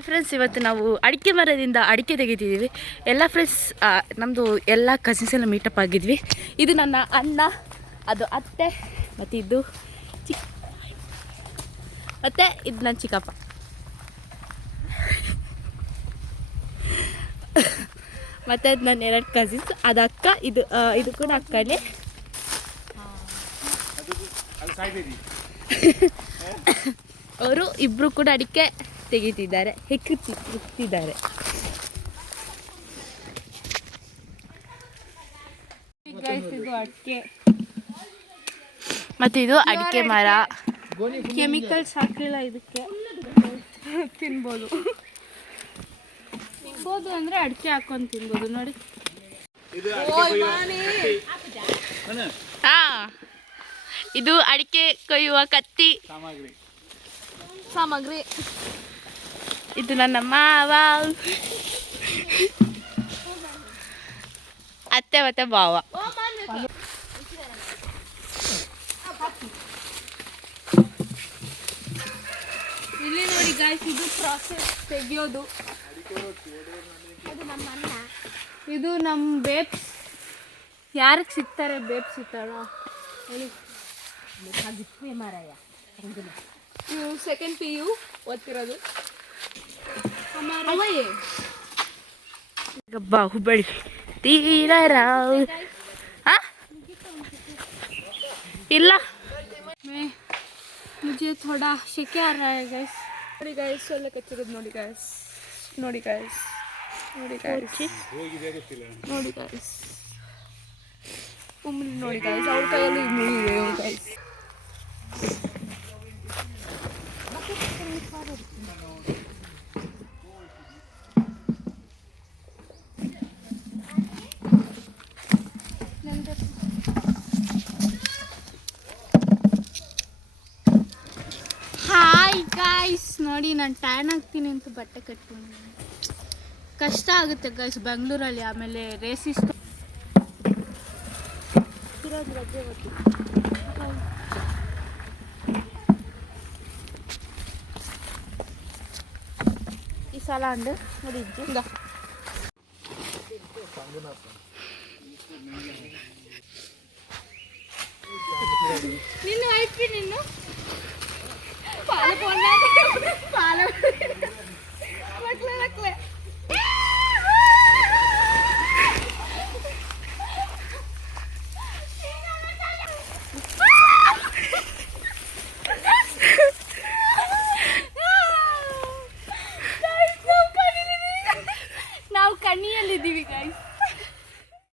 Hi friends, ಇವತ್ತು ನಾವು ಅಡಿಕೆ ಮರದಿಂದ ಅಡಿಕೆ ತೆಗಿತಿದ್ದೀವಿ. ಎಲ್ಲ ಫ್ರೆಂಡ್ಸ್, ನಮ್ಮದು ಎಲ್ಲ ಕಸಿನ್ಸ್ ಎಲ್ಲ ಮೀಟಪ್ ಆಗಿದ್ವಿ. ಇದು ನನ್ನ ಅಣ್ಣ, ಅದು ಅತ್ತೆ, ಮತ್ತು ಇದು ಮತ್ತು ಇದು ನನ್ನ ಚಿಕ್ಕಪ್ಪ. ಮತ್ತು ಅದು ನನ್ನ 2 ಕಸಿನ್ಸ್, ಅದು ಅಕ್ಕ, ಇದು ಕೂಡ ಅಕ್ಕನೇ. ಅವರು ಇಬ್ಬರು ಕೂಡ ಅಡಿಕೆ ತೆಗಿತಿದ್ದಾರೆ, ಹೆಕ್ಕುತ್ತಿದ್ದಾರೆ. ಇದು ಅಡಿಕೆ ಮತ್ತು ಇದು ಅಡಿಕೆ ಮರ. ಕೆಮಿಕಲ್ಸ್ ಹಾಕಿಲ್ಲ ಇದಕ್ಕೆ. ತಿನ್ಬೋದು ಅಂದರೆ ಅಡಿಕೆ ಹಾಕೊಂಡು ತಿನ್ಬೋದು. ನೋಡಿ, ಇದು ಅಡಿಕೆ ಕೊಯ್ಯುವ ಕತ್ತಿ ಸಾಮಗ್ರಿ. ಇದು ನನ್ನ ಮಾವ, ಅತ್ತೆ ಮತ್ತೆ ಬಾವ. ಇಲ್ಲಿ ನೋಡಿ ಗಾಯ್ಸ್, ಇದು ಪ್ರಾಸೆಸ್ ತೆಗಿಯೋದು. ಇದು ನಮ್ಮ ಬೇಬ್ಸ್. ಯಾರಿಗೆ ಸಿಗ್ತಾರೆ ಬೇಬ್ಸ್ ಸಿಗ್ತಾರ ಹೇಳಿ? ನೀವು ಸೆಕೆಂಡ್ PU ಓದ್ತಿರೋದು. ಬಾಹುಬಲಿ ತೀರಾವ್ ಇಲ್ಲ, मुझे थोड़ा शेके आ रहा है गाइस. ನೋಡಿ गाइस, ಸೊಳ್ಳೆ ಕಚ್ಚಿರೋದು ನೋಡಿ गाइस. ನೋಡಿ गाइस, ನೋಡಿ गाइस, ನೋಡಿ गाइस, ನೋಡಿ गाइस, ಅವ್ರ ಕೈಯಲ್ಲಿ ಮುಳಿದೆ गाइस. ಹಾಯ್ ಗಾಯ್ಸ್, ನೋಡಿ ನಾನು ಟ್ಯಾನ್ ಆಗ್ತೀನಿ ಅಂತ ಬಟ್ಟೆ ಕಟ್ಕೊಂಡು. ಕಷ್ಟ ಆಗುತ್ತೆ ಗೈಸ್ ಬೆಂಗಳೂರಲ್ಲಿ. ಆಮೇಲೆ ರೇಸಿಸ್ಟ್ ಇರೋದು ರಜೆ ಹೊತ್ತು. ಈ ಸಲ ಅಂಡು ನೋಡಿ ನಿನ್ನ ಆಯ್ತು. ನಿನ್ನ ನಾವು ಕಣ್ಣಿಯಲ್ಲಿದ್ದೀವಿ ಗಾಯ್ಸ್.